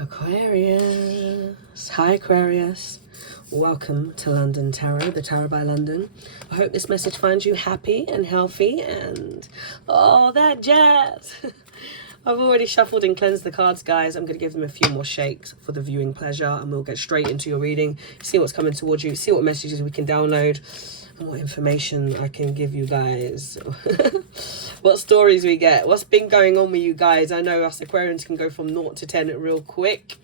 Aquarius. Hi Aquarius. Welcome to London Tarot, the Tarot by London. I hope this message finds you happy and healthy and all that jazz. I've already shuffled and cleansed the cards, guys. I'm going to give them a few more shakes for the viewing pleasure and we'll get straight into your reading, see what's coming towards you, see what messages we can download and what information I can give you guys. What stories we get, what's been going on with you guys. I know us Aquarians can go from 0 to 10 real quick.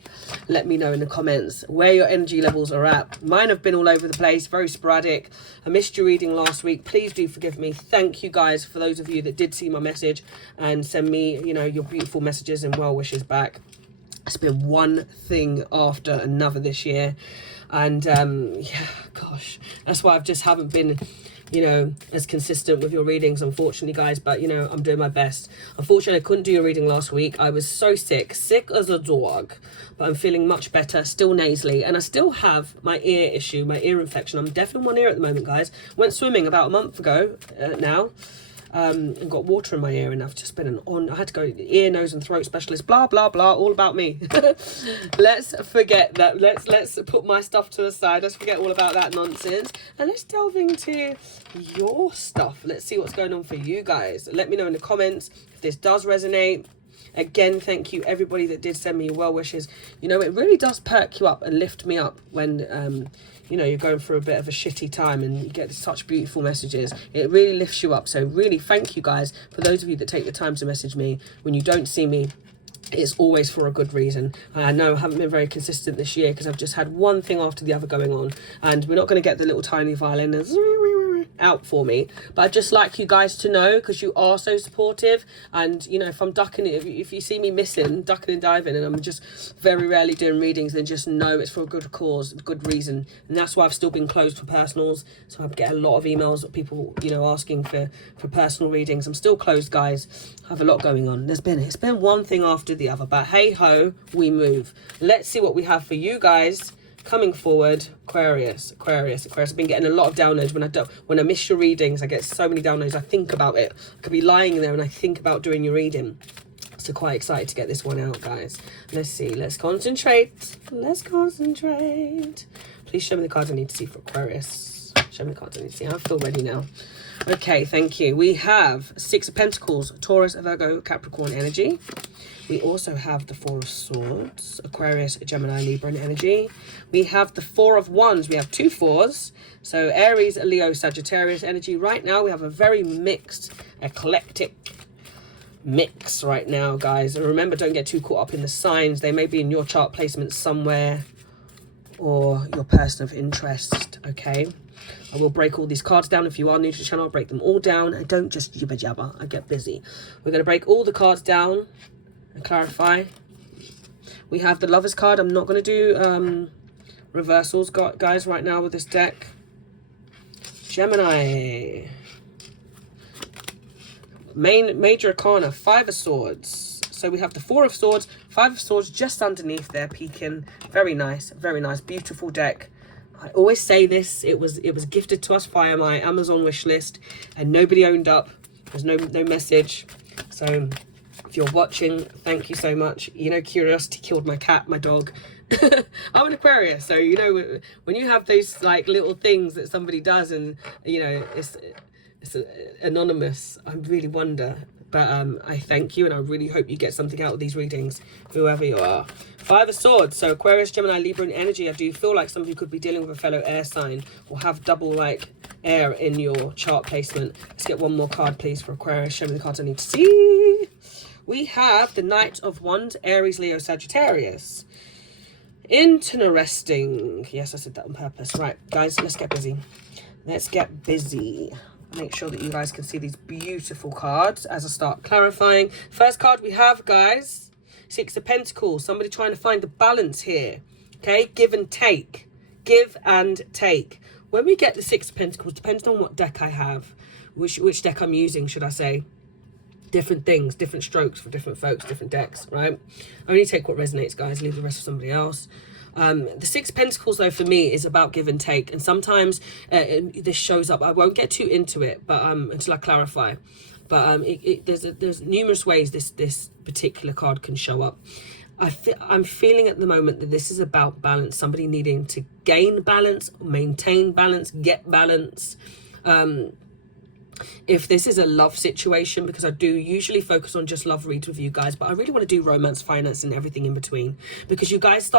Let me know in the comments where your energy levels are at. Mine have been all over the place, very sporadic. I missed your reading last week. Please do forgive me. Thank you guys for those of you that did see my message and send me, you know, your beautiful messages and well wishes back. It's been one thing after another this year. And yeah, gosh, that's why I've just haven't been, you know, as consistent with your readings, unfortunately, guys. But, you know, I'm doing my best. Unfortunately, I couldn't do your reading last week. I was so sick as a dog. But I'm feeling much better, still nasally. And I still have my ear issue, my ear infection. I'm deaf in one ear at the moment, guys. Went swimming about a month ago now. And got water in my ear, and I've just been I had to go ear, nose and throat specialist, blah blah blah, all about me. Let's forget that. Let's put my stuff to the side. Let's forget all about that nonsense and let's delve into your stuff. Let's see what's going on for you guys. Let me know in the comments if this does resonate. Again, thank you everybody that did send me well wishes. You know, it really does perk you up and lift me up when you know, you're going through a bit of a shitty time and you get such beautiful messages. It really lifts you up. So really thank you guys for those of you that take the time to message me when you don't see me. It's always for a good reason. I know I haven't been very consistent this year because I've just had one thing after the other going on, and we're not going to get the little tiny violin out for me, but I'd just like you guys to know, because you are so supportive. And you know, if I'm ducking it, if you see me missing, ducking and diving, and I'm just very rarely doing readings, then just know it's for a good cause, a good reason. And that's why I've still been closed for personals. So I get a lot of emails of people, you know, asking for personal readings. I'm still closed, guys. I have a lot going on. It's been one thing after the other, but hey ho, we move. Let's see what we have for you guys coming forward. Aquarius. I've been getting a lot of downloads when I miss your readings. I get so many downloads. I think about it. I could be lying there and I think about doing your reading. So quite excited to get this one out, guys. Let's see. Let's concentrate. Please show me the cards I need to see for Aquarius. Show me the cards I need to see. I feel ready now. Okay, thank you. We have Six of Pentacles, Taurus, Virgo, Capricorn energy. We also have the Four of Swords, Aquarius, Gemini, Libra energy. We have the Four of Wands. We have two fours. So Aries, Leo, Sagittarius energy. Right now we have a very mixed, eclectic mix right now, guys. And remember, don't get too caught up in the signs. They may be in your chart placement somewhere or your person of interest, okay? I will break all these cards down. If you are new to the channel, I'll break them all down. I don't just jibber jabber. I get busy. We're going to break all the cards down and clarify. We have the Lovers card. I'm not going to do reversals, guys, right now with this deck. Gemini. Major Arcana, Five of Swords. So we have the Four of Swords, Five of Swords just underneath there, peeking. Very nice, beautiful deck. I always say this, it was gifted to us via my Amazon wish list and nobody owned up. There's no message. So if you're watching, thank you so much. You know, curiosity killed my cat, my dog. I'm an Aquarius, so you know, when you have those like little things that somebody does and you know it's anonymous, I really wonder. But I thank you and I really hope you get something out of these readings, whoever you are. Five of Swords, so Aquarius, Gemini, Libra and energy. I do feel like somebody could be dealing with a fellow air sign or have double like air in your chart placement. Let's get one more card, please, for Aquarius. Show me the cards I need to see. We have the Knight of Wands, Aries, Leo, Sagittarius. Interesting. Yes, I said that on purpose. Right, guys, let's get busy. Make sure that you guys can see these beautiful cards as I start clarifying. First card we have, guys, Six of Pentacles. Somebody trying to find the balance here. Okay, give and take. Give and take. When we get the Six of Pentacles, depends on what deck I have, which deck I'm using, should I say. Different things, different strokes for different folks, different decks, right? Only take what resonates, guys. Leave the rest for somebody else. The Six of Pentacles, though, for me is about give and take. And sometimes this shows up. I won't get too into it, but until I clarify. But there's numerous ways this particular card can show up. I'm feeling at the moment that this is about balance. Somebody needing to gain balance, maintain balance, get balance. If this is a love situation, because I do usually focus on just love reads with you guys, but I really want to do romance, finance, and everything in between, because you guys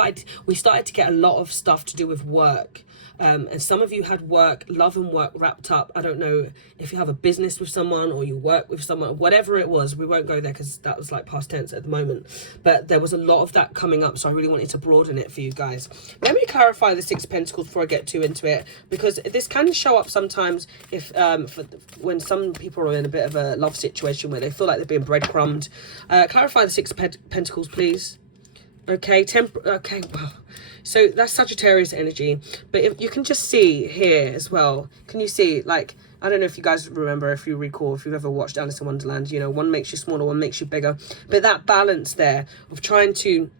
we started to get a lot of stuff to do with work. And some of you had work, love and work wrapped up. I don't know if you have a business with someone or you work with someone, whatever it was. We won't go there because that was like past tense at the moment. But there was a lot of that coming up, so I really wanted to broaden it for you guys. Let me clarify the Six of Pentacles before I get too into it, because this can show up sometimes if when some people are in a bit of a love situation where they feel like they're being breadcrumbed. Clarify the Six of Pentacles, please. Okay, okay, wow. So that's Sagittarius energy. But if you can just see here as well, can you see, like, I don't know if you guys remember, if you recall, if you've ever watched Alice in Wonderland, you know, one makes you smaller, one makes you bigger. But that balance there of trying to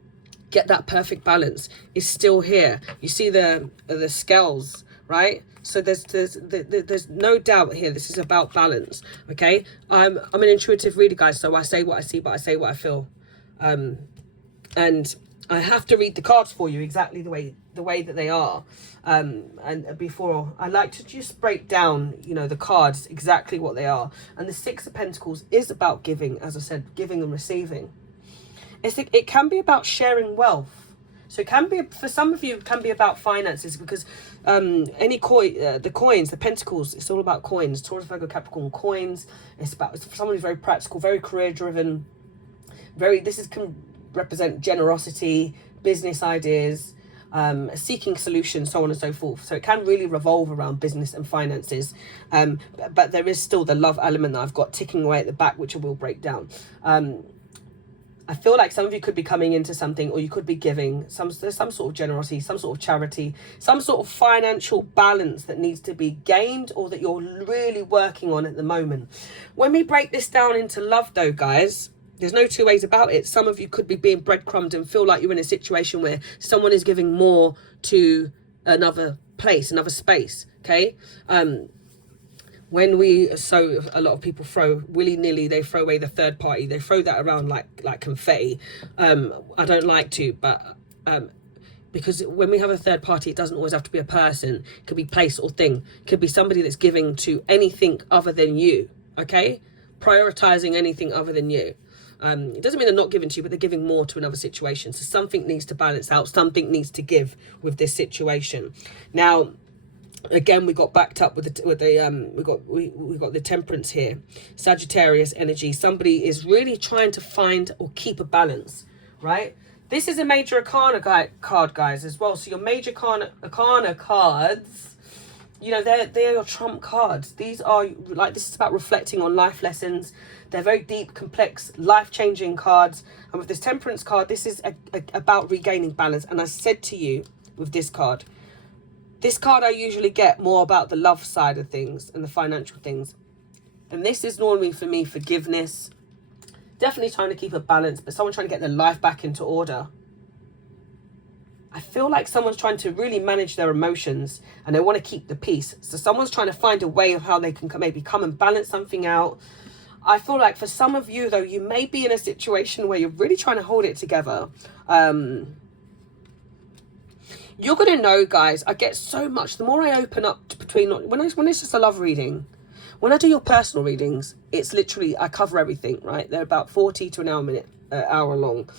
get that perfect balance is still here. You see the scales, right? So there's no doubt here. This is about balance, okay? I'm an intuitive reader, guys, so I say what I see, but I say what I feel. And I have to read the cards for you exactly the way that they are. And before, I like to just break down, you know, the cards exactly what they are. And the Six of Pentacles is about giving, as I said, giving and receiving. It can be about sharing wealth. So it can be, for some of you, it can be about finances, because the coins, the pentacles, it's all about coins. Taurus, Virgo, Capricorn, coins. It's about, for someone who's very practical, very career driven. Can represent generosity, business ideas, seeking solutions, so on and so forth. So it can really revolve around business and finances, but there is still the love element that I've got ticking away at the back, which I will break down. I feel like some of you could be coming into something, or you could be giving there's some sort of generosity, some sort of charity, some sort of financial balance that needs to be gained, or that you're really working on at the moment. When we break this down into love, though, guys, there's no two ways about it. Some of you could be being breadcrumbed and feel like you're in a situation where someone is giving more to another place, another space, okay? So a lot of people throw willy-nilly, they throw away the third party. They throw that around like confetti. I don't like to, but because when we have a third party, it doesn't always have to be a person. It could be place or thing. It could be somebody that's giving to anything other than you, okay? Prioritizing anything other than you. It doesn't mean they're not giving to you, but they're giving more to another situation. So something needs to balance out. Something needs to give with this situation. Now, again, we got backed up with we got the Temperance here, Sagittarius energy. Somebody is really trying to find or keep a balance, right? This is a major arcana card, guys, as well. So your major arcana cards, you know, they're your trump cards. These are like, this is about reflecting on life lessons. They're very deep, complex, life-changing cards. And with this Temperance card, this is about regaining balance. And I said to you with this card I usually get more about the love side of things and the financial things. And this is normally for me forgiveness. Definitely trying to keep a balance, but someone trying to get their life back into order. I feel like someone's trying to really manage their emotions and they want to keep the peace. So someone's trying to find a way of how they can maybe come and balance something out. I feel like for some of you, though, you may be in a situation where you're really trying to hold it together. You're going to know, guys, I get so much, the more I open up when it's just a love reading, when I do your personal readings, it's literally, I cover everything, right? They're about 40 to an hour long.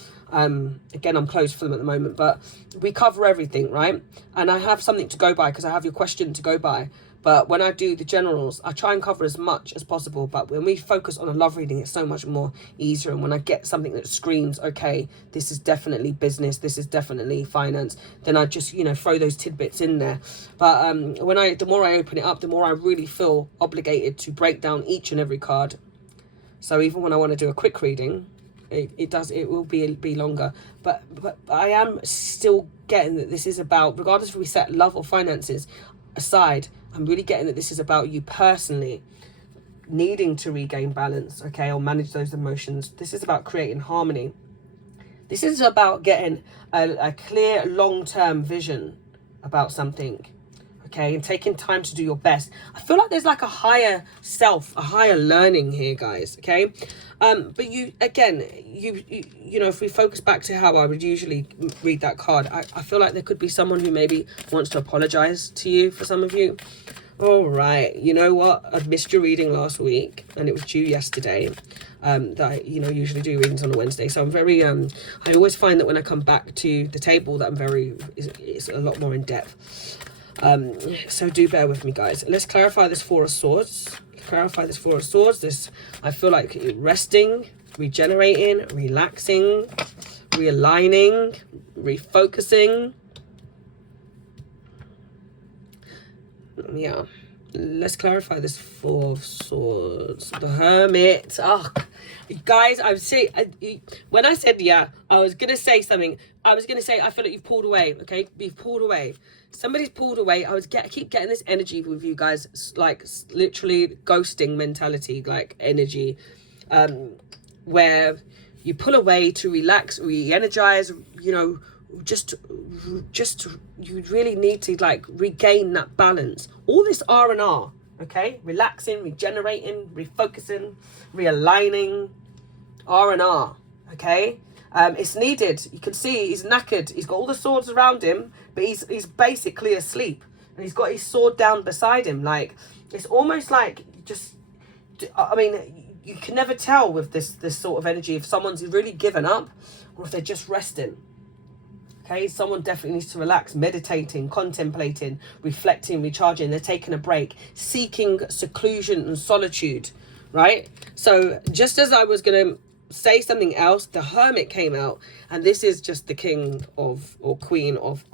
Again, I'm closed for them at the moment, but we cover everything, right? And I have something to go by because I have your question to go by. But when I do the generals, I try and cover as much as possible. But when we focus on a love reading, it's so much more easier. And when I get something that screams, okay, this is definitely business, this is definitely finance, then I just, you know, throw those tidbits in there. But the more I open it up, the more I really feel obligated to break down each and every card. So even when I want to do a quick reading, it will be longer. But I am still getting that this is about, regardless if we set love or finances aside, I'm really getting that this is about you personally needing to regain balance, okay, or manage those emotions. This is about creating harmony. This is about getting a clear long-term vision about something, okay, and taking time to do your best. I feel like there's like a higher self, a higher learning here, guys, okay? But you, again, you know, if we focus back to how I would usually read that card, I feel like there could be someone who maybe wants to apologize to you, for some of you. All right, you know what? I missed your reading last week, and it was due yesterday. That I, you know, usually do readings on a Wednesday. So I'm very, I always find that when I come back to the table that I'm very, it's a lot more in depth. So do bear with me, guys. Let's clarify this Four of Swords. Clarify this Four of Swords. This, I feel like resting, regenerating, relaxing, realigning, refocusing. Yeah. Let's clarify this Four of Swords. The Hermit. Oh, guys, I would say, when I said yeah, I was going to say something. I was going to say, I feel like you've pulled away, okay? You've pulled away. Somebody's pulled away. I keep getting this energy with you guys, like literally ghosting mentality, like energy, where you pull away to relax, re-energize, you know, just you really need to like regain that balance. All this R&R, okay? Relaxing, regenerating, refocusing, realigning, R&R, okay? It's needed. You can see he's knackered. He's got all the swords around him, but he's basically asleep, and he's got his sword down beside him. Like, it's almost like, just, I mean, you can never tell with this sort of energy if someone's really given up or if they're just resting. Okay, someone definitely needs to relax, meditating, contemplating, reflecting, recharging. They're taking a break, seeking seclusion and solitude, right? So just as I was going to say something else, the Hermit came out, and this is just the king of, or queen of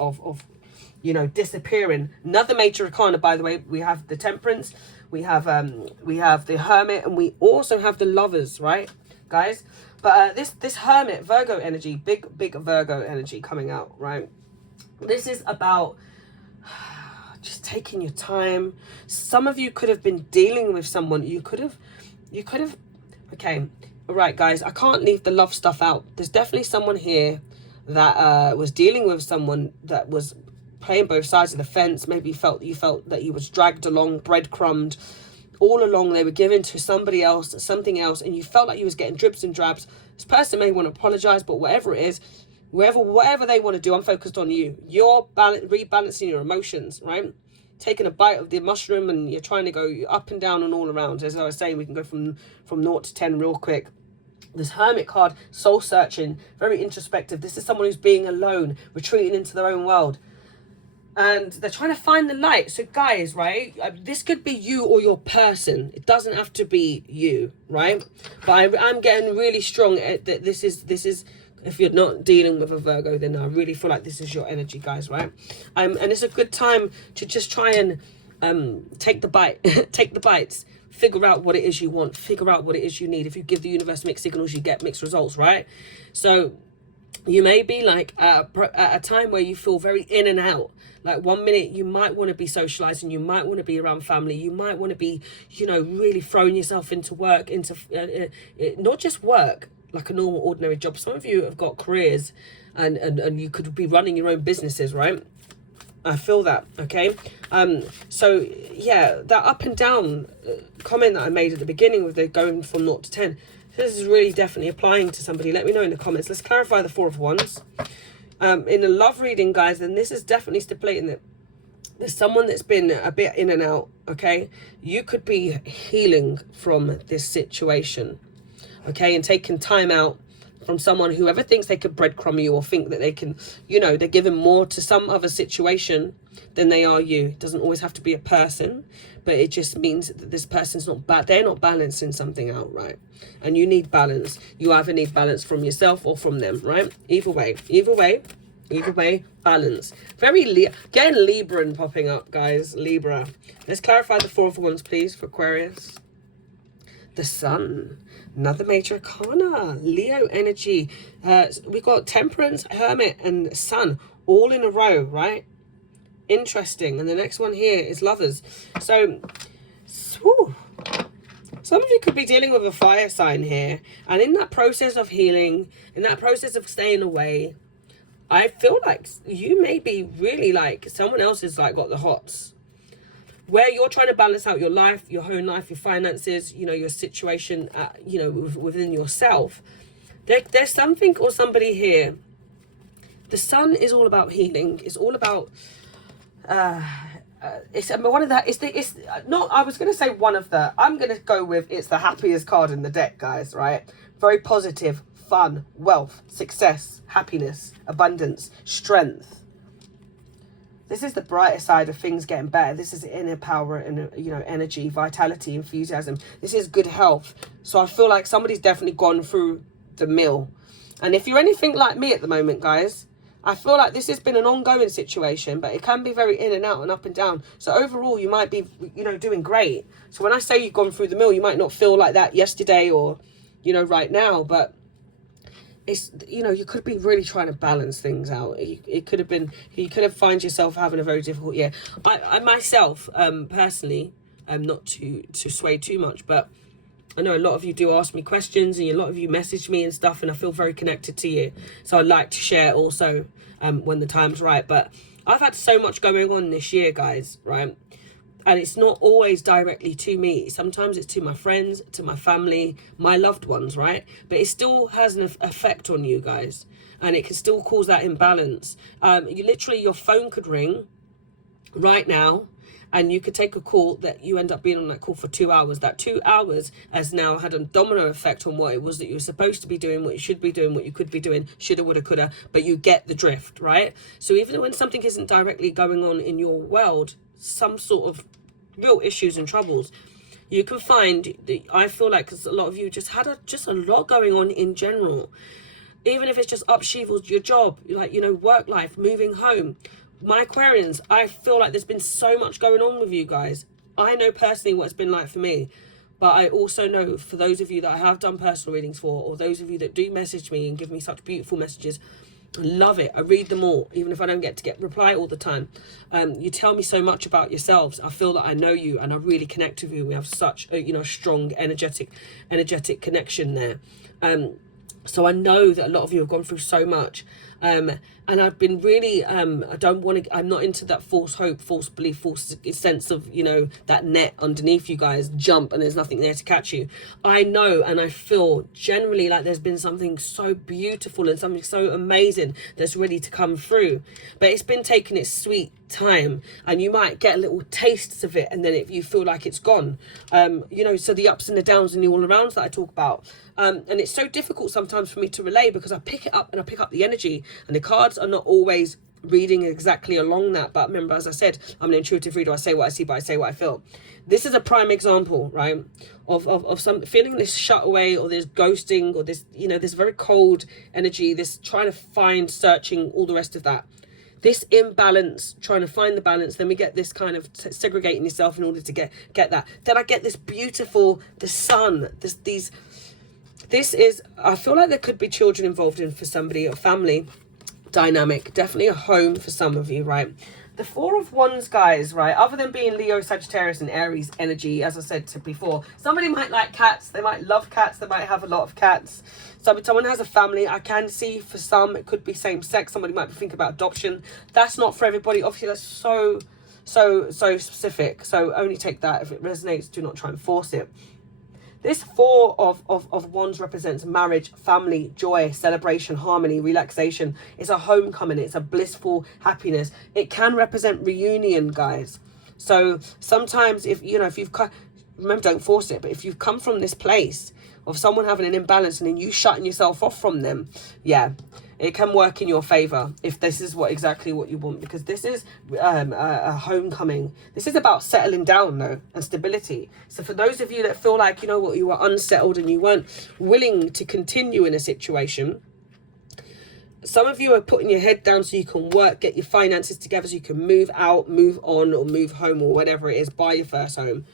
you know, disappearing. Another major arcana, by the way. We have the Temperance, we have the Hermit, and we also have the Lovers, right, guys? But this Hermit, Virgo energy, big Virgo energy coming out, right? This is about just taking your time. Some of you could have been dealing with someone. You could have, okay, all right, guys, I can't leave the love stuff out. There's definitely someone here that was dealing with someone that was playing both sides of the fence. Maybe you felt that you was dragged along, breadcrumbed. All along they were given to somebody else, something else, and you felt like you was getting dribs and drabs. This person may want to apologize, but whatever it is, whatever they want to do, I'm focused on you. You're rebalancing your emotions, right? Taking a bite of the mushroom, and you're trying to go up and down and all around. As I was saying, we can go from 0 to 10 real quick. This Hermit card, soul searching, very introspective. This is someone who's being alone, retreating into their own world. And they're trying to find the light. So guys, right, this could be you or your person. It doesn't have to be you, right? But I'm getting really strong at that. This is if you're not dealing with a Virgo, then I really feel like this is your energy, guys, right? And it's a good time to just try and take the bite, take the bites, figure out what it is you want, figure out what it is you need. If you give the universe mixed signals, you get mixed results, right? So you may be like at a time where you feel very in and out. Like 1 minute you might want to be socializing, you might want to be around family, you might want to be, you know, really throwing yourself into work, into not just work like a normal ordinary job. Some of you have got careers and you could be running your own businesses, right? I feel that, okay? So yeah, that up and down comment that I made at the beginning with the going from 0 to 10, this is really definitely applying to somebody. Let me know in the comments. Let's clarify the Four of Wands. In a love reading, guys, then this is definitely stipulating that there's someone that's been a bit in and out, okay? You could be healing from this situation, okay? And taking time out from someone, whoever thinks they could breadcrumb you or think that they can, you know, they're giving more to some other situation than they are you. It doesn't always have to be a person, but it just means that this person's not bad. They're not balancing something out, right? And you need balance. You either need balance from yourself or from them, right? Either way, balance. Getting Libra popping up, guys. Libra. Let's clarify the Four of Wands, please, for Aquarius. The Sun. Another major arcana. Leo energy. We got Temperance, Hermit, and Sun all in a row, right? Interesting. And the next one here is Lovers. So, whew, some of you could be dealing with a fire sign here. And in that process of healing, in that process of staying away, I feel like you may be really like, someone else has like got the hots. where you're trying to balance out your life, your home life, your finances, you know, your situation, you know, within yourself. There's something or somebody here. The sun is all about healing. It's all about it's one of the, it's not, I was going to say one of the, I'm going to go with, it's the happiest card in the deck, guys, right? Very positive, fun, wealth, success, happiness, abundance, strength. This is the brighter side of things getting better. This is inner power and, you know, energy, vitality, enthusiasm. This is good health. So I feel like somebody's definitely gone through the mill. And if you're anything like me at the moment, guys, I feel like this has been an ongoing situation, but it can be very in and out and up and down. So overall, you might be, you know, doing great. So when I say you've gone through the mill, you might not feel like that yesterday or, you know, right now, but it's, you know, you could be really trying to balance things out. It could have been, you could have find yourself having a very difficult year. I myself, personally, not to sway too much, but I know a lot of you do ask me questions and a lot of you message me and stuff, and I feel very connected to you. So I'd like to share also when the time's right. But I've had so much going on this year, guys, right? And it's not always directly to me. Sometimes it's to my friends, to my family, my loved ones, right? But it still has an effect on you guys. And it can still cause that imbalance. You literally, your phone could ring right now, and you could take a call that you end up being on that call for 2 hours. That 2 hours has now had a domino effect on what it was that you were supposed to be doing, what you should be doing, what you could be doing, shoulda, woulda, coulda, but you get the drift, right? So even when something isn't directly going on in your world, some sort of real issues and troubles, you can find, I feel like, because a lot of you just had a lot going on in general. Even if it's just upheavals, your job, like, you know, work life, moving home. My Aquarians, I feel like there's been so much going on with you guys. I know personally what it's been like for me, but I also know for those of you that I have done personal readings for, or those of you that do message me and give me such beautiful messages, I love it. I read them all, even if I don't get to reply all the time. You tell me so much about yourselves. I feel that I know you and I really connect with you. We have such a, you know, strong energetic connection there. So I know that a lot of you have gone through so much. And I've been really, I'm not into that false hope, false belief, false sense of, you know, that net underneath you guys, jump and there's nothing there to catch you. I know and I feel generally like there's been something so beautiful and something so amazing that's ready to come through. But it's been taking its sweet time, and you might get a little tastes of it, and then you feel like it's gone. You know, so the ups and the downs and the all arounds that I talk about. And it's so difficult sometimes for me to relay because I pick it up and I pick up the energy, and the cards are not always reading exactly along that. But remember, as I said, I'm an intuitive reader. I say what I see, but I say what I feel. This is a prime example, right, of some feeling this shut away, or this ghosting, or this, you know, this very cold energy, this trying to find, searching, all the rest of that. This imbalance, trying to find the balance. Then we get this kind of segregating yourself in order to get that. Then I get this beautiful, the sun, this is, I feel like there could be children involved in for somebody, or family dynamic, definitely a home for some of you, right? The Four of Wands, guys, right, other than being Leo, Sagittarius and Aries energy, as I said before, somebody might like cats, they might love cats, they might have a lot of cats. So if someone has a family, I can see for some it could be same sex. Somebody might be thinking about adoption. That's not for everybody. Obviously, that's so specific. So only take that if it resonates. Do not try and force it. This Four of Wands represents marriage, family, joy, celebration, harmony, relaxation. It's a homecoming. It's a blissful happiness. It can represent reunion, guys. So sometimes if you've, remember, don't force it, but if you've come from this place of someone having an imbalance and then you shutting yourself off from them, yeah, it can work in your favor if this is exactly what you want, because this is a homecoming. This is about settling down, though, and stability. So for those of you that feel like, you know what, you were unsettled and you weren't willing to continue in a situation, some of you are putting your head down so you can work, get your finances together, so you can move out, move on, or move home, or whatever it is, buy your first home.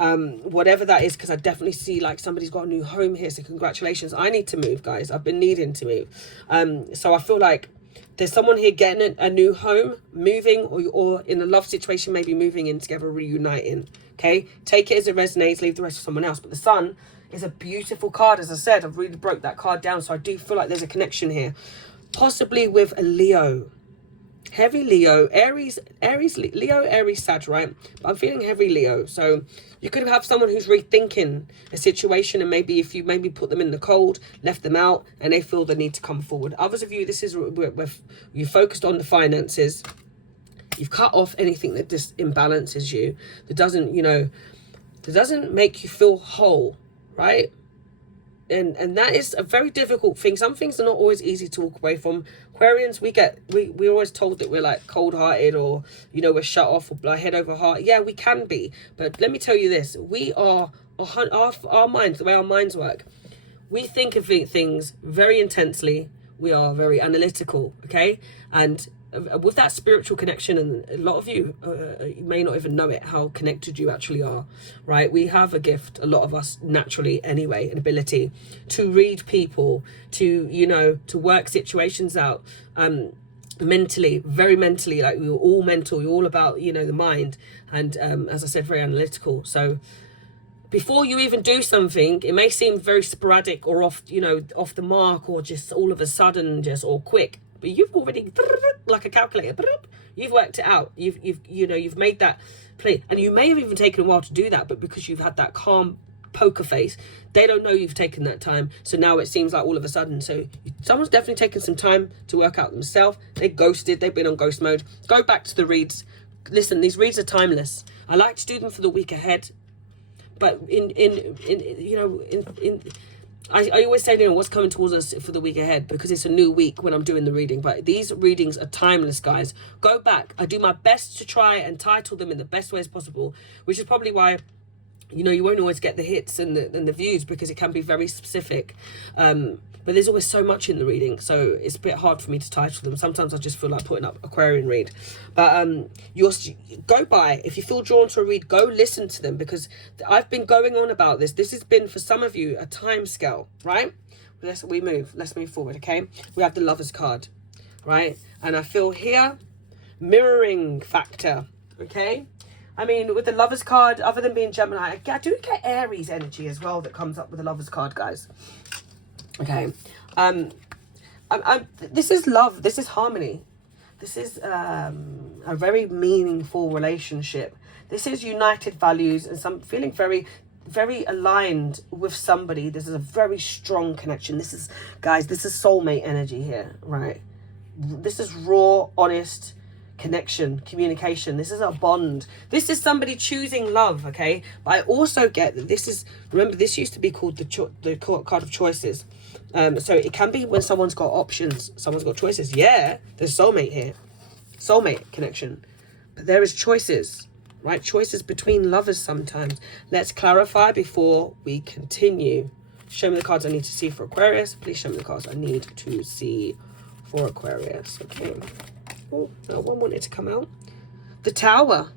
Whatever that is, because I definitely see like somebody's got a new home here, so congratulations. I need to move, guys. I've been needing to move. So I feel like there's someone here getting a new home, moving, or in a love situation, maybe moving in together, reuniting. Okay, take it as it resonates, leave the rest for someone else. But the Sun is a beautiful card. As I said, I've really broke that card down, so I do feel like there's a connection here, possibly with a Leo. Heavy Leo, Leo, Aries, Sag, right? But I'm feeling heavy Leo. So you could have someone who's rethinking a situation, and maybe if you maybe put them in the cold, left them out, and they feel the need to come forward. Others of you, this is where you focused on the finances. You've cut off anything that just imbalances you, that doesn't, that doesn't make you feel whole, right? And that is a very difficult thing. Some things are not always easy to walk away from. Aquarians, we're always told that we're like cold-hearted, or we're shut off, or head over heart. Yeah, we can be, but let me tell you this: we are our minds, the way our minds work. We think of things very intensely. We are very analytical, okay? And with that spiritual connection, and a lot of you, you may not even know it, how connected you actually are, right? We have a gift, a lot of us naturally anyway, an ability to read people, to to work situations out mentally, very mentally. Like, we're all mental, we're all about the mind, and as I said, very analytical. So before you even do something, it may seem very sporadic or off the mark, or just all of a sudden, just or quick. But you've already, like a calculator, you've worked it out. You've made that play, and you may have even taken a while to do that. But because you've had that calm poker face, they don't know you've taken that time. So now it seems like all of a sudden. So someone's definitely taken some time to work out themselves. They ghosted. They've been on ghost mode. Go back to the reads. Listen, these reads are timeless. I like to do them for the week ahead, but I always say, what's coming towards us for the week ahead, because it's a new week when I'm doing the reading. But these readings are timeless, guys. Go back. I do my best to try and title them in the best ways possible, which is probably why, you won't always get the hits and the views, because it can be very specific. But there's always so much in the reading, so it's a bit hard for me to title them. Sometimes I just feel like putting up Aquarian read. But go by. If you feel drawn to a read, go listen to them, because I've been going on about this. This has been, for some of you, a time scale, right? Let's move forward, okay? We have the Lovers card, right? And I feel here, mirroring factor, okay? I mean, with the Lovers card, other than being Gemini, I do get Aries energy as well that comes up with the Lovers card, guys. Okay. This is love. This is harmony. This is a very meaningful relationship. This is united values, and some feeling very, very aligned with somebody. This is a very strong connection. This is, guys, this is soulmate energy here, right? This is raw, honest connection, communication. This is a bond. This is somebody choosing love, okay? But I also get that this is, remember, this used to be called the card of choices. So it can be when someone's got options, someone's got choices. Yeah, there's soulmate here, soulmate connection, but there is choices, right? Choices between lovers sometimes. Let's clarify before we continue. Show me the cards I need to see for Aquarius. Please show me the cards I need to see for Aquarius. Okay. Oh, no one wanted to come out. The Tower.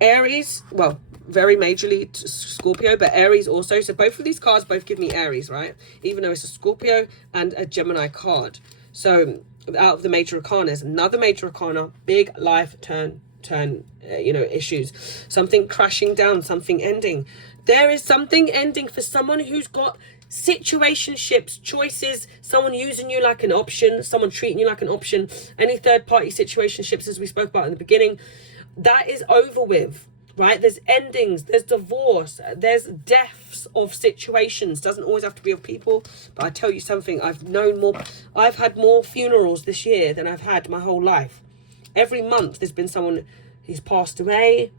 Aries, well, very majorly Scorpio, but Aries also. So both of these cards both give me Aries, right? Even though it's a Scorpio and a Gemini card. So out of the major arcanas, another major arcana, big life turn, issues. Something crashing down, something ending. There is something ending for someone who's got situationships, choices, someone using you like an option, someone treating you like an option. Any third-party situationships, as we spoke about in the beginning, that is over with, right? There's endings, there's divorce, there's deaths of situations. Doesn't always have to be of people, but I tell you something, I've had more funerals this year than I've had my whole life. Every month there's been someone who's passed away,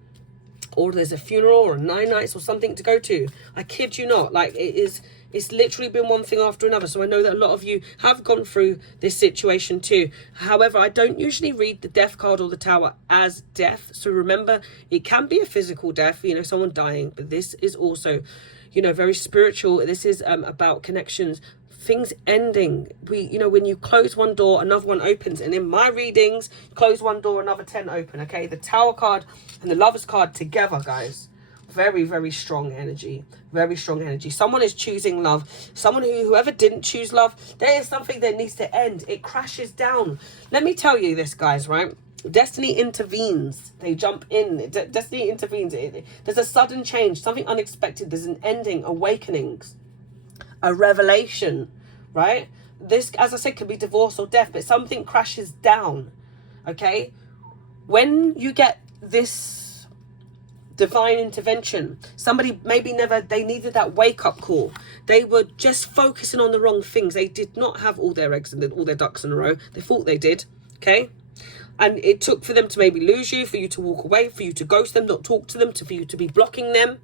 or there's a funeral or 9 nights or something to go to. I kid you not. Like, it's literally been one thing after another. So I know that a lot of you have gone through this situation too. However, I don't usually read the Death card or the Tower as death. So remember, it can be a physical death, someone dying, but this is also, very spiritual. This is about connections, things ending. When you close one door, another one opens. And in my readings, close one door, another 10 open, okay? The Tower card and the Lovers card together, guys. Very, very strong energy. Very strong energy. Someone is choosing love. Whoever didn't choose love, there is something that needs to end. It crashes down. Let me tell you this, guys, right? Destiny intervenes. They jump in. Destiny intervenes. There's a sudden change, something unexpected. There's an ending, awakenings, a revelation, right? this, as I said, could be divorce or death, but something crashes down, okay? When you get this divine intervention, somebody maybe they needed that wake-up call. They were just focusing on the wrong things. They did not have all their eggs and all their ducks in a row. They thought they did, okay? And it took for them to maybe lose you, for you to walk away, for you to ghost them, not talk to them, for you to be blocking them.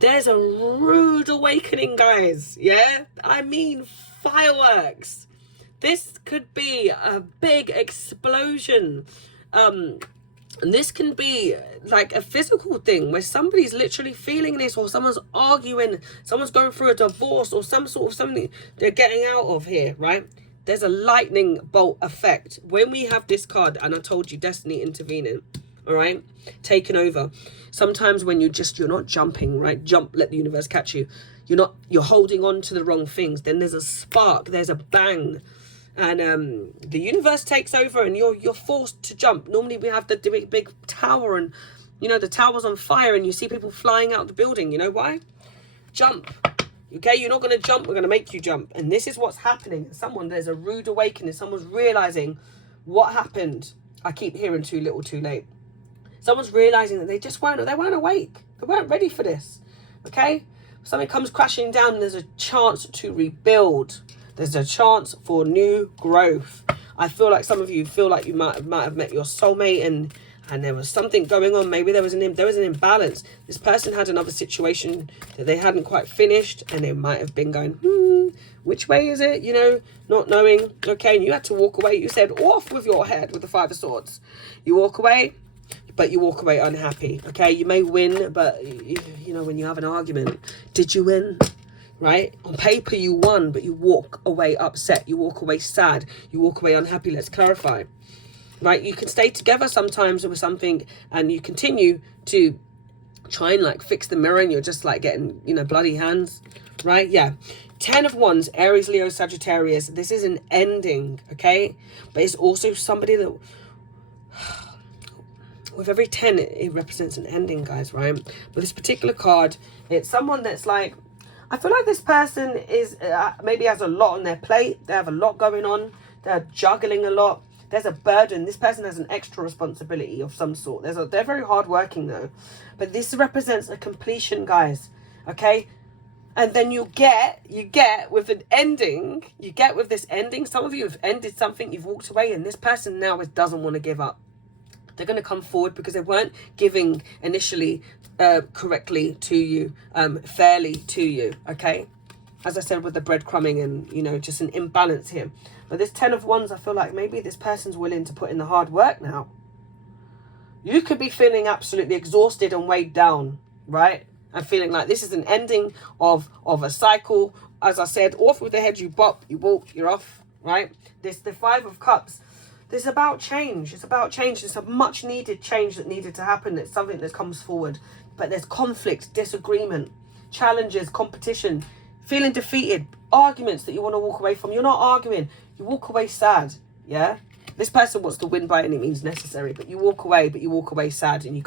There's a rude awakening, guys. Yeah? I mean, fireworks. This could be a big explosion. And this can be like a physical thing where somebody's literally feeling this, or someone's arguing, someone's going through a divorce, or some sort of something they're getting out of here, right? There's a lightning bolt effect when we have this card, and I told you, destiny intervening, all right, taking over. Sometimes when you're not jumping, right? Jump, let the universe catch you. You're holding on to the wrong things. Then there's a spark, there's a bang, and the universe takes over, and you're forced to jump. Normally we have the big tower, and the tower's on fire, and you see people flying out the building. You know why? Jump. Okay, you're not going to jump, we're going to make you jump. And this is what's happening. There's a rude awakening. Someone's realizing what happened. I keep hearing too little, too late. Someone's realizing that they weren't awake. They weren't ready for this. Okay? Something comes crashing down, and there's a chance to rebuild. There's a chance for new growth. I feel like some of you feel like you might have met your soulmate, and there was something going on. Maybe there was an imbalance. This person had another situation that they hadn't quite finished, and they might have been going, which way is it? Not knowing. Okay, and you had to walk away. You said, off with your head with the Five of Swords. You walk away, but you walk away unhappy. Okay, you may win, but when you have an argument, did you win? Right? On paper you won, but you walk away upset. You walk away sad. You walk away unhappy. Let's clarify. Right, you can stay together sometimes with something, and you continue to try and fix the mirror, and you're just getting bloody hands, right? Yeah. 10 of Wands, Aries, Leo, Sagittarius. This is an ending, okay? But it's also somebody that with every 10 it represents an ending, guys, right? With this particular card, it's someone that's I feel like this person is maybe has a lot on their plate. They have a lot going on. They're juggling a lot. There's a burden. This person has an extra responsibility of some sort. They're very hardworking though. But this represents a completion, guys. Okay? And then you get with an ending. You get with this ending. Some of you have ended something. You've walked away. And this person now doesn't want to give up. They're going to come forward because they weren't giving initially correctly to you. Fairly to you. Okay? As I said, with the breadcrumbing and, just an imbalance here. But this 10 of Wands, I feel like maybe this person's willing to put in the hard work now. You could be feeling absolutely exhausted and weighed down, right? And feeling like this is an ending of a cycle. As I said, off with the head, you bop, you walk, you're off, right? The 5 of Cups. This is about change. It's about change. It's a much needed change that needed to happen. It's something that comes forward. But there's conflict, disagreement, challenges, competition, feeling defeated, arguments that you want to walk away from. You're not arguing. You walk away sad, yeah? This person wants to win by any means necessary, but you walk away sad, and you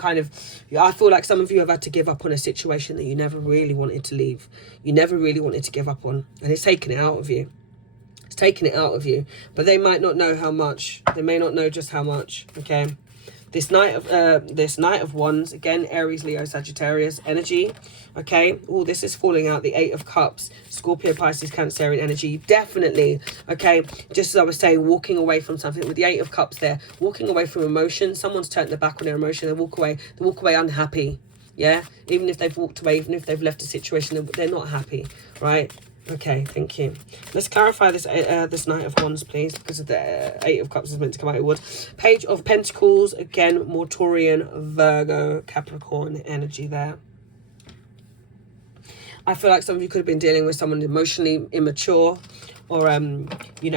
I feel like some of you have had to give up on a situation that you never really wanted to leave. You never really wanted to give up on, and it's taken it out of you. It's taken it out of you, but they might not know how much. They may not know just how much, okay? This Knight of Wands, again, Aries, Leo, Sagittarius energy, okay? Oh, this is falling out, the 8 of Cups, Scorpio, Pisces, Cancerian energy, definitely, okay? Just as I was saying, walking away from something with the 8 of Cups there, walking away from emotion. Someone's turned their back on their emotion. They walk away unhappy, yeah? Even if they've walked away, even if they've left a situation, they're not happy, right? Okay, thank you. Let's clarify this this Knight of Wands, please, because of the 8 of Cups is meant to come out. It would. Page of Pentacles, again, Taurian, Virgo, Capricorn energy there. I feel like some of you could have been dealing with someone emotionally immature, or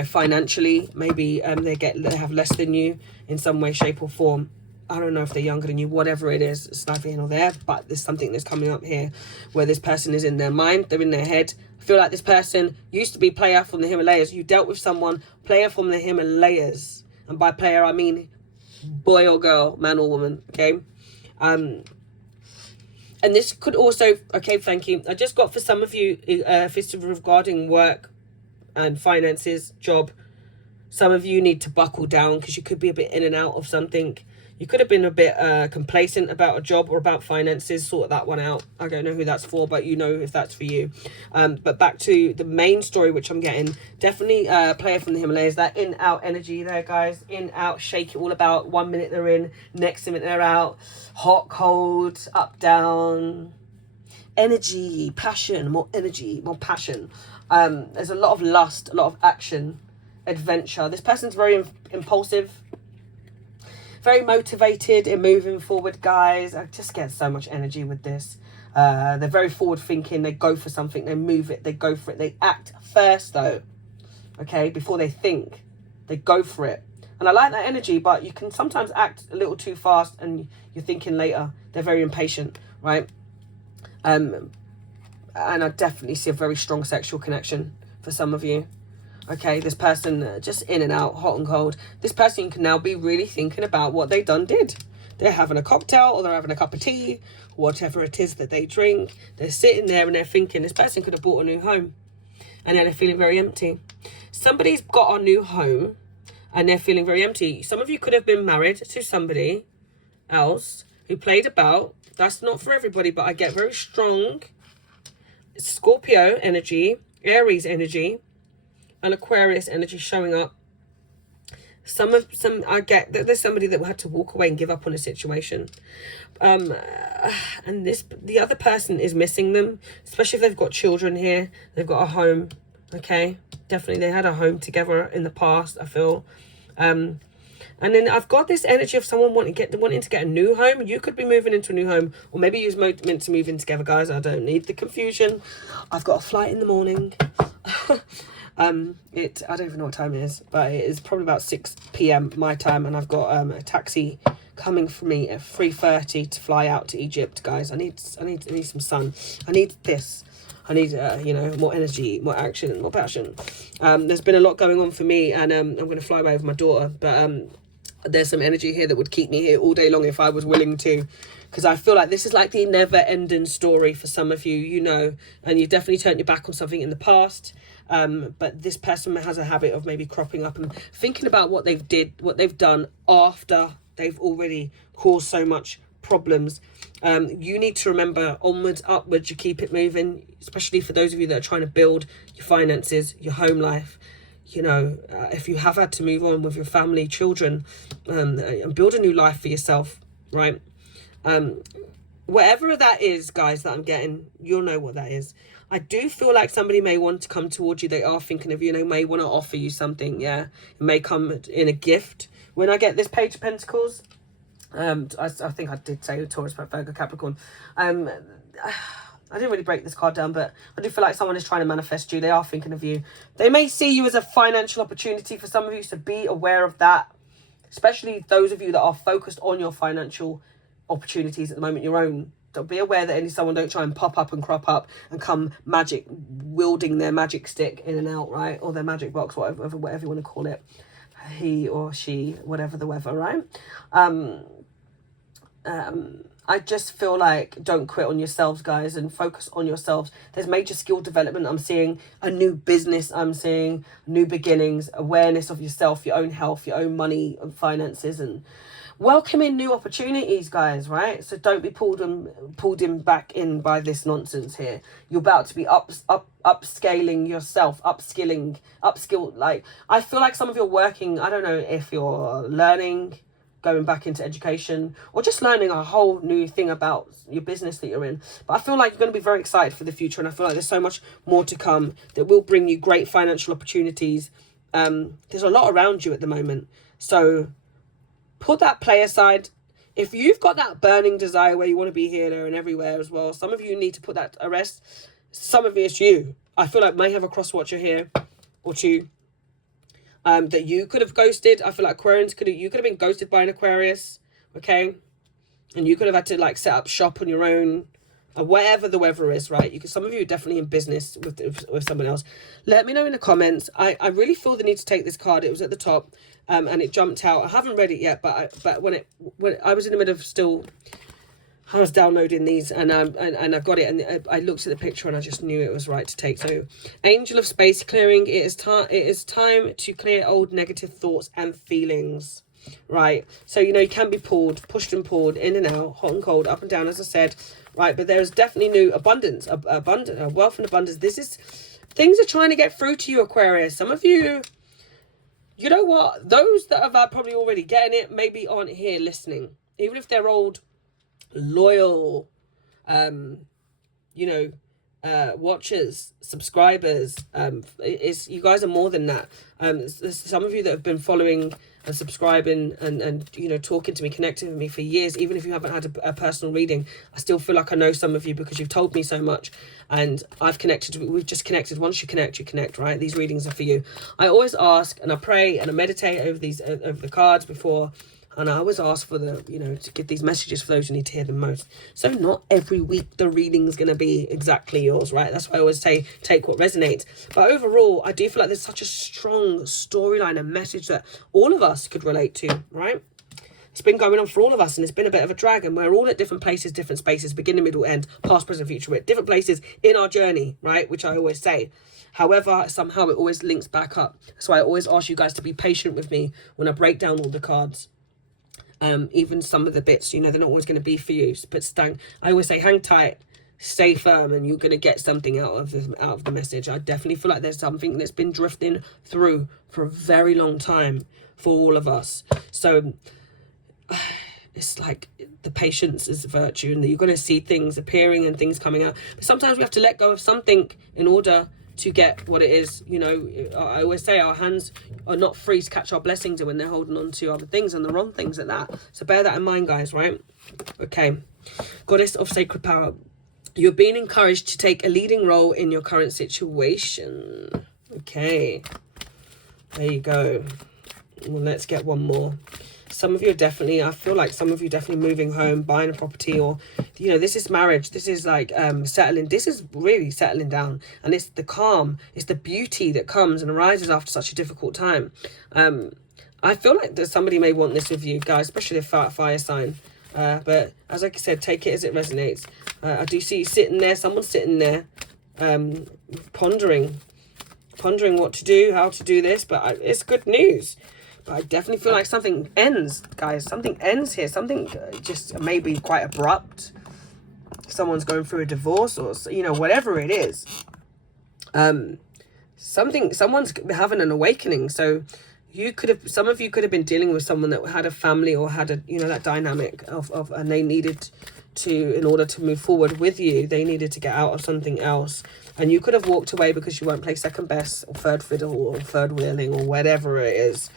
financially, maybe they have less than you in some way, shape, or form. I don't know if they're younger than you, whatever it is, it's neither here nor there, but there's something that's coming up here where this person is in their mind, they're in their head. I feel like this person used to be player from the Himalayas. You dealt with someone, player from the Himalayas. And by player, I mean boy or girl, man or woman, okay? And this could also, okay, thank you. I just got for some of you, if it's regarding work, and finances, job. Some of you need to buckle down because you could be a bit in and out of something. You could have been a bit complacent about a job or about finances. Sort that one out. I don't know who that's for, but you know if that's for you. But back to the main story, which I'm getting. Definitely player from the Himalayas. That in-out energy there, guys. In, out, shake it all about. 1 minute they're in, next minute they're out. Hot, cold, up, down. Energy, passion, more energy, more passion. There's a lot of lust, a lot of action, adventure. This person's very impulsive, very motivated in moving forward, guys. I just get so much energy with this. They're very forward thinking. They go for something, they move it, they go for it. They act first though, okay, before they think. They go for it. And I like that energy, but you can sometimes act a little too fast and you're thinking later. They're very impatient, right? And I definitely see a very strong sexual connection for some of you. Okay, this person just in and out, hot and cold. This person can now be really thinking about what they did. They're having a cocktail or they're having a cup of tea, whatever it is that they drink. They're sitting there and they're thinking, this person could have bought a new home. And then they're feeling very empty. Somebody's got a new home and they're feeling very empty. Some of you could have been married to somebody else who played about. That's not for everybody, but I get very strong Scorpio energy, Aries energy, and Aquarius energy showing up. I get that there's somebody that had to walk away and give up on a situation. And the other person is missing them, especially if they've got children here. They've got a home. Okay, definitely they had a home together in the past, I feel. And then I've got this energy of someone wanting to get a new home. You could be moving into a new home, or maybe you're meant to move in together, guys. I don't need the confusion. I've got a flight in the morning. I don't even know what time it is, but it is probably about 6 p.m. my time, and I've got a taxi coming for me at 3:30 to fly out to Egypt, guys. I need some sun. I need this. I need more energy, more action, more passion. There's been a lot going on for me, and I'm going to fly away with my daughter, but there's some energy here that would keep me here all day long if I was willing to, because I feel like this is like the never-ending story for some of you, and you've definitely turned your back on something in the past. But this person has a habit of maybe cropping up and thinking about what they've done after they've already caused so much problems. You need to remember, onwards, upwards, you keep it moving, especially for those of you that are trying to build your finances, your home life. If you have had to move on with your family, children, and build a new life for yourself, right? Whatever that is, guys, that I'm getting, you'll know what that is. I do feel like somebody may want to come towards you. They are thinking of you. They may want to offer you something, yeah? It may come in a gift. When I get this Page of Pentacles, I think I did say Taurus, Virgo, Capricorn. I didn't really break this card down, but I do feel like someone is trying to manifest you. They are thinking of you. They may see you as a financial opportunity for some of you, so be aware of that. Especially those of you that are focused on your financial opportunities at the moment, your own. So be aware that someone don't try and pop up and crop up and come wielding their magic stick in and out, right? Or their magic box, whatever you want to call it. He or she, whatever the weather, right? I just feel like don't quit on yourselves, guys, and focus on yourselves. There's major skill development. I'm seeing a new business. I'm seeing new beginnings, awareness of yourself, your own health, your own money and finances, and welcoming new opportunities, guys, right? So don't be pulled in back in by this nonsense here. You're about to be upscaling yourself, upskill. Like, I feel like some of you are working, I don't know if you're learning, going back into education, or just learning a whole new thing about your business that you're in. But I feel like you're going to be very excited for the future, and I feel like there's so much more to come that will bring you great financial opportunities. There's a lot around you at the moment, so put that play aside. If you've got that burning desire where you want to be here, there, and everywhere as well, some of you need to put that to rest. Some of it's you. I feel like may have a cross watcher here or two. That you could have ghosted. I feel like Aquarians you could have been ghosted by an Aquarius, okay? And you could have had to like set up shop on your own, whatever the weather is, right? Some of you are definitely in business with someone else. Let me know in the comments. I really feel the need to take this card. It was at the top, and it jumped out. I haven't read it yet, but when I was in the middle of still I was downloading these and I got it, and I looked at the picture and I just knew it was right to take. So, Angel of Space Clearing. It is time to clear old negative thoughts and feelings. Right, so you know, you can be pushed and pulled in and out, hot and cold, up and down, as I said. Right, but there's definitely new abundance, wealth and abundance. Things are trying to get through to you, Aquarius. Some of you, you know what? Those that have probably already getting it maybe aren't here listening, even if they're old, loyal, you know, watchers, subscribers. You guys are more than that. There's some of you that have been following and subscribing and you know, talking to me, connecting with me for years. Even if you haven't had a personal reading, I still feel like I know some of you because you've told me so much, and I've connected. We've just connected. Once you connect, right? These readings are for you. I always ask and I pray and I meditate over these over the cards before. And I always ask for the, you know, to give these messages for those who need to hear them most. So not every week the reading's going to be exactly yours, right? That's why I always say take what resonates. But overall, I do feel like there's such a strong storyline and message that all of us could relate to, right? It's been going on for all of us, and it's been a bit of a drag, and we're all at different places, different spaces, beginning, middle, end, past, present, future. We're at different places in our journey, right? Which I always say. However, somehow it always links back up. So I always ask you guys to be patient with me when I break down all the cards. Even some of the bits, you know, they're not always going to be for you, but I always say hang tight, stay firm, and you're going to get something out of the message. I definitely feel like there's something that's been drifting through for a very long time for all of us. So it's like the patience is a virtue, and you're going to see things appearing and things coming out, but sometimes we have to let go of something in order to get what it is. You know, I always say our hands are not free to catch our blessings when they're holding on to other things, and the wrong things at that. So bear that in mind, guys, right? Okay. Goddess of Sacred Power. You're being encouraged to take a leading role in your current situation. Okay. There you go. Well, let's get one more. Some of you are definitely, I feel like some of you definitely moving home, buying a property, or, you know, this is marriage. This is like settling. This is really settling down. And it's the calm, it's the beauty that comes and arises after such a difficult time. I feel like that somebody may want this with you guys, especially if fire sign. But as I said, take it as it resonates. I do see you sitting there, someone's sitting there, pondering what to do, how to do this, but it's good news. I definitely feel like something ends, guys. Something ends here. Something just maybe quite abrupt. Someone's going through a divorce, or, you know, whatever it is. Someone's having an awakening. So some of you could have been dealing with someone that had a family or had a, you know, that dynamic of and they needed to, in order to move forward with you, they needed to get out of something else. And you could have walked away because you won't play second best or third fiddle or third wheeling or whatever it is.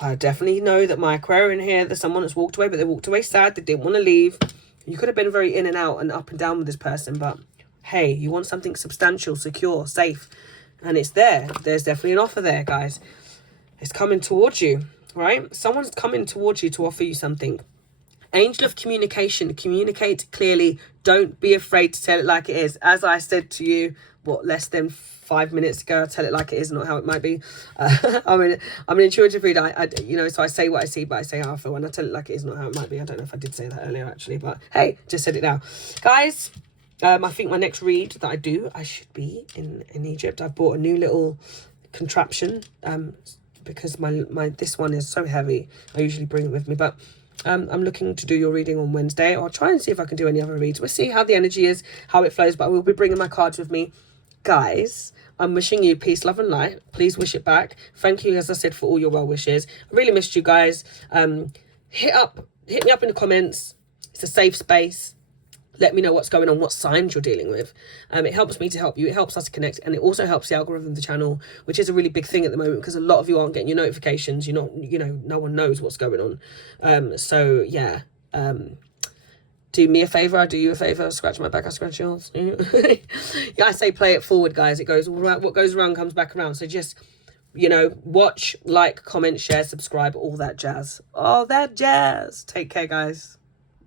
I definitely know that my Aquarian here, there's someone that's walked away, but they walked away sad. They didn't want to leave. You could have been very in and out and up and down with this person, but hey, you want something substantial, secure, safe, and it's there. There's definitely an offer there, guys. It's coming towards you, right? Someone's coming towards you to offer you something. Angel of Communication. Communicate clearly. Don't be afraid to tell it like it is. As I said to you, less than 5 minutes ago, tell it like it is, not how it might be. I'm an intuitive reader. You know, so I say what I see, but I say how I feel. When I tell it like it is, not how it might be. I don't know if I did say that earlier, actually, but hey, just said it now. Guys, I think my next read that I should be in Egypt. I've bought a new little contraption because my this one is so heavy. I usually bring it with me, but I'm looking to do your reading on Wednesday. I'll try and see if I can do any other reads. We'll see how the energy is, how it flows, but I will be bringing my cards with me. Guys, I'm wishing you peace, love and light. Please wish it back. Thank you, as I said, for all your well wishes. I really missed you guys. Hit me up in the comments. It's a safe space. Let me know what's going on, what signs you're dealing with. It helps me to help you. It helps us to connect, and it also helps the algorithm of the channel, which is a really big thing at the moment because a lot of you aren't getting your notifications. You're not, you know, no one knows what's going on. So yeah, do me a favor, I do you a favor. Scratch my back, I scratch yours. Yeah, I say play it forward, guys. It goes all right. What goes around comes back around. So just, you know, watch, like, comment, share, subscribe, all that jazz. All that jazz. Take care, guys.